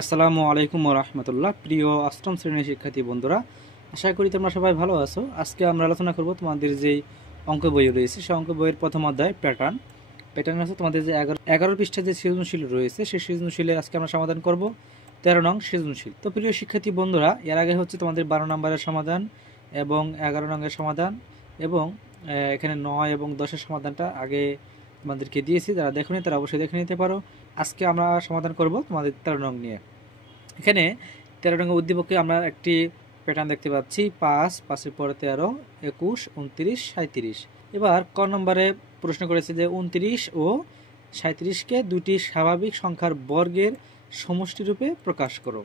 আসসালামু আলাইকুম ওয়া রাহমাতুল্লাহ। প্রিয় অষ্টম শ্রেণীর শিক্ষার্থী বন্ধুরা, আশা করি তোমরা সবাই ভালো আছো। আজকে আমরা আলোচনা করব তোমাদের যেই অঙ্ক বই রয়েছে সেই অঙ্ক বইয়ের প্রথম অধ্যায় প্যাটার্ন আছে তোমাদের যে 11 পৃষ্ঠার যে সৃজনশীল রয়েছে সেই সৃজনশীলের আজকে আমরা সমাধান করব 13 নং সৃজনশীল। তো প্রিয় শিক্ষার্থী বন্ধুরা, এর আগে হচ্ছে তোমাদের 12 নম্বরের সমাধান এবং 11 নংয়ের সমাধান এবং এখানে 9 এবং 10-এর সমাধানটা আগে তোমাদেরকে দিয়েছি। যারা দেখোনি তারা অবশ্যই দেখে নিতে পারো। আজকে আমরা সমাধান করব তোমাদের 13 নং নিয়ে। এখানে 13 রঙের উদ্দীপকে আমরা একটি প্যাটার্ন দেখতে পাচ্ছি, 5, 5-এর পরে 13, 21, 29, 37। এবার ক নম্বরে প্রশ্ন করেছে যে 29 ও 37কে দুটি স্বাভাবিক সংখ্যার বর্গের সমষ্টি রূপে প্রকাশ করো।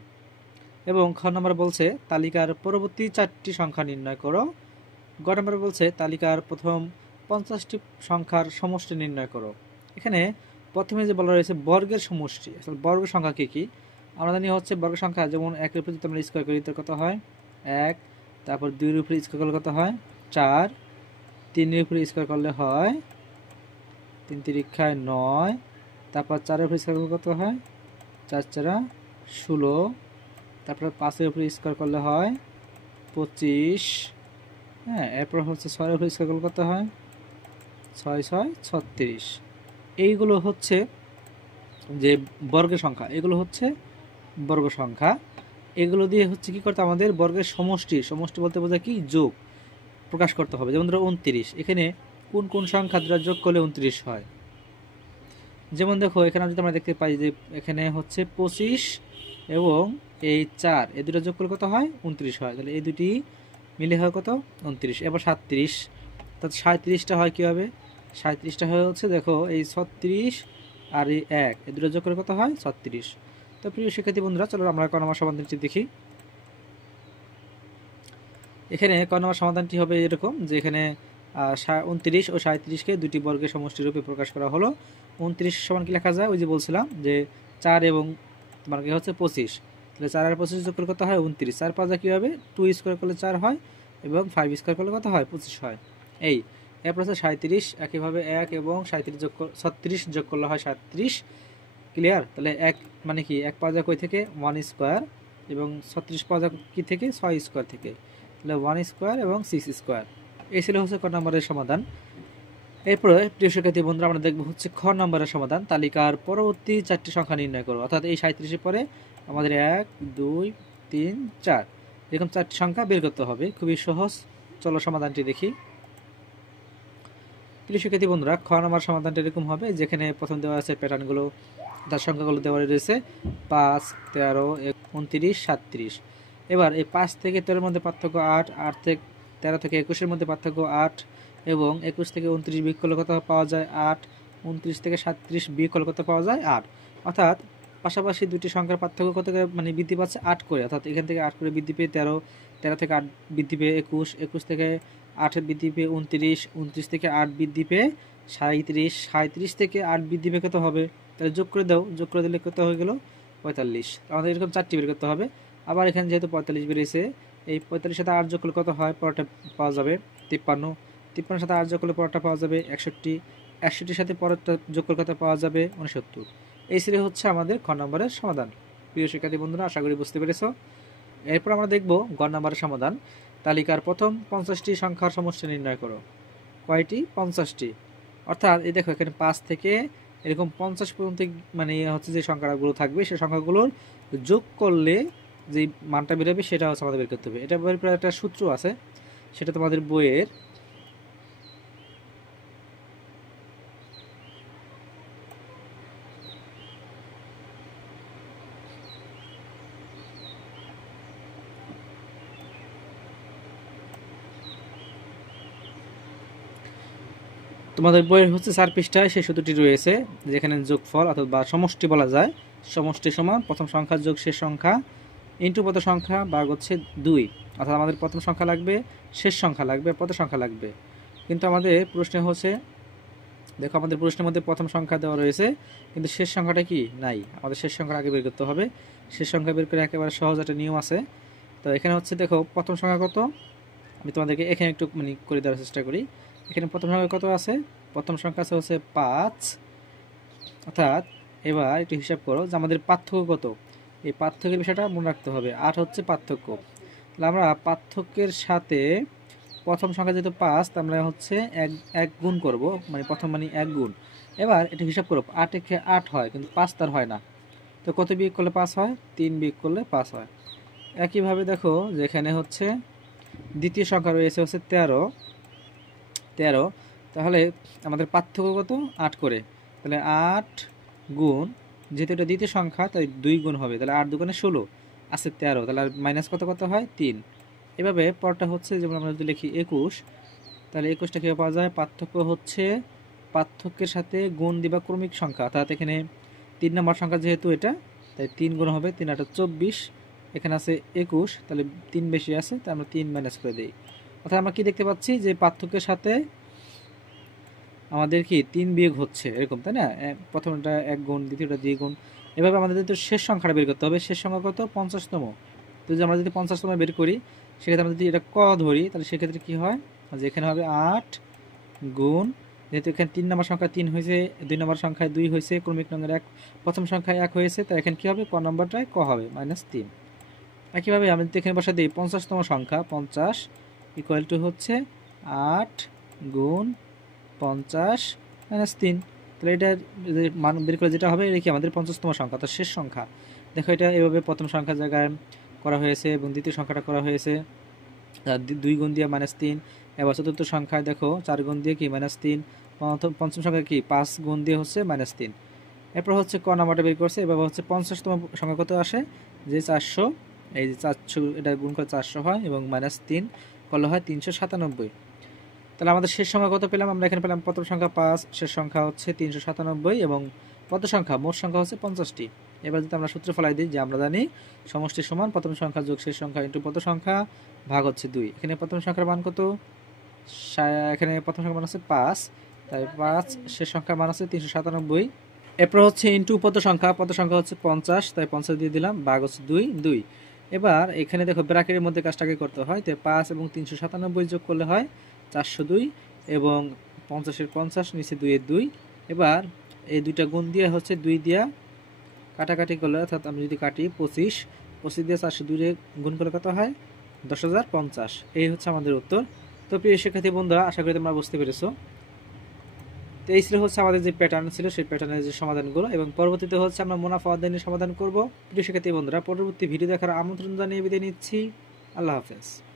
এবং খ নম্বর বলছে তালিকার পরবর্তী 4টি সংখ্যা নির্ণয় করো। গ নম্বরে বলছে তালিকার প্রথম 50টি সংখ্যার সমষ্টি নির্ণয় করো। এখানে প্রথমে যে বলা রয়েছে বর্গের সমষ্টি, আসলে বর্গের সংখ্যা কি কি আমরা জানি হচ্ছে বর্গের সংখ্যা, যেমন 1-এর উপর যদি আমরা স্কোয়ার করি তার কত হয় 1, তারপর 2-এর উপরে স্কোয়ার করলে কত হয় 4, 3-এর উপরে স্কোয়ার করলে হয় 3 তিরিক্ষায় 9, তারপর 4-এর উপরে স্কোয়ার করলে কত হয় 4 4 16, তারপর 5-এর উপরে স্কোয়ার করলে হয় 25, হ্যাঁ, এরপর হচ্ছে 6-এর উপরে স্কোয়ার করলে কত হয় 6 6 36। এইগুলো হচ্ছে যে বর্গের সংখ্যা, এগুলো হচ্ছে বর্গ সংখ্যা। এগুলো দিয়ে হচ্ছে কি করতে আমাদের বর্গের সমষ্টি বলতে বোঝায় কি যোগ প্রকাশ করতে হবে। যেমন ধরো 29, এখানে কোন কোন সংখ্যা দুটো যোগ করলে 29 হয়। যেমন দেখো এখানে যদি আমরা দেখতে পাই যে এখানে হচ্ছে 25 এবং এই 4, এই দুটো যোগ করলে কত হয় 29 হয়। তাহলে এই দুটি মিলে হয় কত 29। এবার 37, তাহলে 37টা হয় কি হবে 37টা হয় হচ্ছে দেখো এই 36 আর এই 1, এই দুটো যোগ করে কত হয় 36। তো প্রিয় শিক্ষার্থী বন্ধুরা, চলো আমরা ক নম্বর সমাধানটি দেখি। এখানে ক নম্বর সমাধানটি হবে এরকম যে এখানে 29 ও 37কে দুটি বর্গের সমষ্টি রূপে প্রকাশ করা হলো। 29 সমান কি লেখা যায়, ওই যে বলছিলাম যে 4 এবং তোমার কি হচ্ছে 25, তাহলে 4 আর 25 যোগ করলে কত হয় 29। 4 5 কি হবে 2 স্কোয়ার করলে 4 হয় এবং 5 স্কোয়ার করলে কত হয় 25 হয়। এই এরপর হচ্ছে 37, একইভাবে 1 এবং 36 যোগ করলে হয় 37। ক্লিয়ার? তাহলে 1 মানে কি 1 পাওয়া যায় কই থেকে 1 স্কোয়ার, এবং 36 পাওয়া যায় কি থেকে 6 স্কোয়ার থেকে, তাহলে 1 স্কোয়ার এবং 6 স্কোয়ার। এই ছিল হচ্ছে ক নম্বরের সমাধান। এরপরে প্রিয় শিক্ষার্থী বন্ধুরা, আমরা দেখবো হচ্ছে খ নম্বরের সমাধান। তালিকার পরবর্তী 4টি সংখ্যা নির্ণয় করো। অর্থাৎ এই 37-এর পরে আমাদের 1 2 3 4 এরকম 4টি সংখ্যা বের করতে হবে। খুবই সহজ, চলো সমাধানটি দেখি। প্রিয় শিক্ষার্থী বন্ধুরা, খ নম্বর সমাধানটা এরকম হবে, যেখানে প্রথম দেওয়া আছে প্যাটার্নগুলো, তার সংখ্যাগুলো দেওয়া রয়েছে 5 13 29 37। এবার এই 5 থেকে 13-এর মধ্যে পার্থক্য 8, 8 থেকে 13 থেকে 21-এর মধ্যে পার্থক্য 8, এবং 21 থেকে 29 বিয়োগ করলে কত পাওয়া যায় 8, 29 থেকে 37 বিয়োগ করলে কত পাওয়া যায় 8। অর্থাৎ পাশাপাশি দুটি সংখ্যার পার্থক্য কত করে মানে বৃদ্ধি পাচ্ছে 8 করে। অর্থাৎ এখান থেকে 8 করে বৃদ্ধি পেয়ে 13, 13 থেকে 8 বৃদ্ধি পেয়ে 21, 21 থেকে 8 বৃদ্ধি পেয়ে 29, 29 থেকে 8 বৃদ্ধি পেয়ে 37, 37 থেকে 8 বৃদ্ধি পেয়ে কত হবে, তাহলে যোগ করে দাও, যোগ করে দিলে কত হয়ে গেল 45। আমাদের এরকম 4টি বের করতে হবে। আবার এখানে যেহেতু 45 বেরিয়েছে, এই 45 সাথে 8 যোগ করলে কত হয় পরটা পাওয়া যাবে 53, 53 সাথে 8 যোগ করলে পরটা পাওয়া যাবে 61, 61-এর সাথে পরটা যোগ করলে কত পাওয়া যাবে 69। এই ছিল হচ্ছে আমাদের খ নম্বরের সমাধান। প্রিয় শিক্ষার্থী বন্ধুরা, আশা করি বুঝতে পেরেছো। এরপর আমরা দেখব গ নম্বরের সমাধান। তালিকার প্রথম 50টি সংখ্যার সমষ্টি নির্ণয় করো। কয়টি 50টি। অর্থাৎ এই দেখো এখানে 5 থেকে এরকম 50 পর্যন্ত মানে হচ্ছে যে সংখ্যাগুলো থাকবে সেই সংখ্যাগুলোর যোগ করলে যে মানটা বেরোবে সেটা হচ্ছে আমাদের বের করতে হবে। এটা বের করার একটা সূত্র আছে, সেটা তোমাদের বইয়ের হচ্ছে 4 পৃষ্ঠায় সেই সূত্রটি রয়েছে, যেখানে যোগফল অর্থাৎ বা সমষ্টি বলা যায়। সমষ্টি সমান প্রথম সংখ্যা যোগ শেষ সংখ্যা ইন্টু পদ সংখ্যা ভাগ হচ্ছে 2। অর্থাৎ আমাদের প্রথম সংখ্যা লাগবে, শেষ সংখ্যা লাগবে, পদ সংখ্যা লাগবে। কিন্তু আমাদের প্রশ্নে হচ্ছে দেখো আমাদের প্রশ্নের মধ্যে প্রথম সংখ্যা দেওয়া রয়েছে কিন্তু শেষ সংখ্যাটা কি নাই। আমাদের শেষ সংখ্যা আগে বের করতে হবে। শেষ সংখ্যা বের করে একেবারে সহজ একটা নিয়ম আছে। তো এখানে হচ্ছে দেখো প্রথম সংখ্যা কত, আমি তোমাদেরকে এখানে একটু মানে করে দেওয়ার চেষ্টা করি। এখানে প্রথম সংখ্যা কত আছে, প্রথম সংখ্যা আছে হচ্ছে 5। অর্থাৎ এবার একটু হিসাব করো যে আমাদের পার্থক্য কত, এই পার্থক্যের বিষয়টা মনে রাখতে হবে। 8 হচ্ছে পার্থক্য। তাহলে আমরা পার্থক্যের সাথে প্রথম সংখ্যা যেহেতু 5, তা আমরা হচ্ছে এক গুণ করব, মানে প্রথম মানে 1 গুণ। এবার এটা হিসাব করব, 8 একে 8 হয়, কিন্তু 5 তার হয় না। তো কত বিয়োগ করলে 5 হয়? 3 বিয়োগ করলে 5 হয়। একইভাবে দেখো যেখানে হচ্ছে দ্বিতীয় সংখ্যা রয়েছে হচ্ছে 13, তাহলে আমাদের পার্থক্য কত? 8 করে। তাহলে 8 গুণ, যেহেতু এটা দ্বিতীয় সংখ্যা তাই 2 গুণ হবে, তাহলে 8 দুগুণে 16 আছে 13, তাহলে আর মাইনাস কত হয়? 3। এভাবে পরটা হচ্ছে যেমন আমরা যদি লিখি 21, তাহলে 21টা কীভাবে পাওয়া যায়? পার্থক্য হচ্ছে পার্থক্যের সাথে গুণ দিবা ক্রমিক সংখ্যা, অর্থাৎ এখানে 3 নম্বর সংখ্যা যেহেতু এটা, তাই 3 গুণ হবে, 3 8 24, এখানে আছে 21, তাহলে 3 বেশি আছে, তাই আমরা 3 মাইনাস করে দিই। অর্থাৎ আমরা কি দেখতে পাচ্ছি যে পার্থক্যের সাথে আমাদের কি 3 বিয়োগ হচ্ছে, এরকম, তাই না? প্রথমটা 1 গুণ, দ্বিতীয়টা 2 গুণ। এভাবে আমাদের তো শেষ সংখ্যাটা বের করতে হবে। শেষ সংখ্যা কত? 50তম। তো যদি আমরা 50তম বের করি, সেক্ষেত্রে আমরা যদি এটা ক ধরি, তাহলে সেক্ষেত্রে কি হয়? যে এখানে হবে 8 গুণ, যেহেতু এখানে 3 নম্বর সংখ্যা 3 হয়েছে, 2 নম্বর সংখ্যায় 2 হয়েছে, ক্রমিক নঙ্গের 1, প্রথম সংখ্যায় 1 হয়েছে, তাই এখানে কি হবে? ক নম্বরটায় ক হবে -3। একইভাবে আমি যদি এখানে বসা দিই 50তম সংখ্যা, 50 ইকুয়াল টু হচ্ছে 8 গুণ 50 -3। তাহলে এটা মান বের করে যেটা হবে, এটা কি আমাদের 50তম সংখ্যা, তো শেষ সংখ্যা। দেখো এটা এভাবে প্রথম সংখ্যার জায়গায় করা হয়েছে এবং দ্বিতীয় সংখ্যাটা করা হয়েছে 2 গুণ দিয়ে -3। এবার চতুর্থ সংখ্যায় দেখো 4 গুণ দিয়ে কি -3। পঞ্চম সংখ্যা কি 5 গুণ দিয়ে হচ্ছে -3। এরপর হচ্ছে ক নাম্বারটা বের করছে। এবার হচ্ছে 50তম সংখ্যা কত আসে? যে 400, এই যে 400, এটা গুণ করে 400 হয় এবং -3 করলে হয় 397। তাহলে আমাদের শেষ সংখ্যা কত পেলাম? আমরা এখানে পেলাম প্রথম সংখ্যা 5, শেষ সংখ্যা হচ্ছে 397 এবং প্রথম সংখ্যা মোট সংখ্যা হচ্ছে 50টি। এবার যদি আমরা সূত্র ফলাই দিই, যে আমরা জানি সমষ্টি সমান প্রথম সংখ্যা যোগ শেষ সংখ্যা ইন্টু প্রথম সংখ্যা ভাগ হচ্ছে 2। এখানে প্রথম সংখ্যার মান কত? এখানে প্রথম সংখ্যার মান হচ্ছে 5, তাই 5, শেষ সংখ্যার মান হচ্ছে 397। এরপর হচ্ছে ইন্টু প্রথম সংখ্যা হচ্ছে 50, তাই 50 দিয়ে দিলাম, ভাগ হচ্ছে 2। এবার এখানে দেখো ব্র্যাকেটের মধ্যে কাজটাকে করতে হয়, তাই 5 এবং 397 যোগ করলে হয় 402 এবং 50-এর 50, নিচে 2-এর 2। এবার এই দুইটা গুণ দিয়ে হচ্ছে 2 দিয়া কাটাকাটি করলে, অর্থাৎ আমি যদি কাটি 25 দিয়ে 402 গুণ করলে কত হয়? 10,050। এই হচ্ছে আমাদের উত্তর। তো প্রিয় শিক্ষার্থী বন্ধুরা, আশা করি তোমরা বুঝতে পেরেছো। তো এই ছিল হচ্ছে আমাদের যে প্যাটার্ন ছিল, সেই প্যাটার্নের যে সমাধানগুলো, এবং পরবর্তীতে হচ্ছে আমরা মুনাফা অধ্যায় নিয়ে সমাধান করব। প্রিয় শিক্ষার্থী বন্ধুরা, পরবর্তী ভিডিও দেখার আমন্ত্রণ জানিয়ে বিদায় নিচ্ছি। আল্লাহ হাফেজ।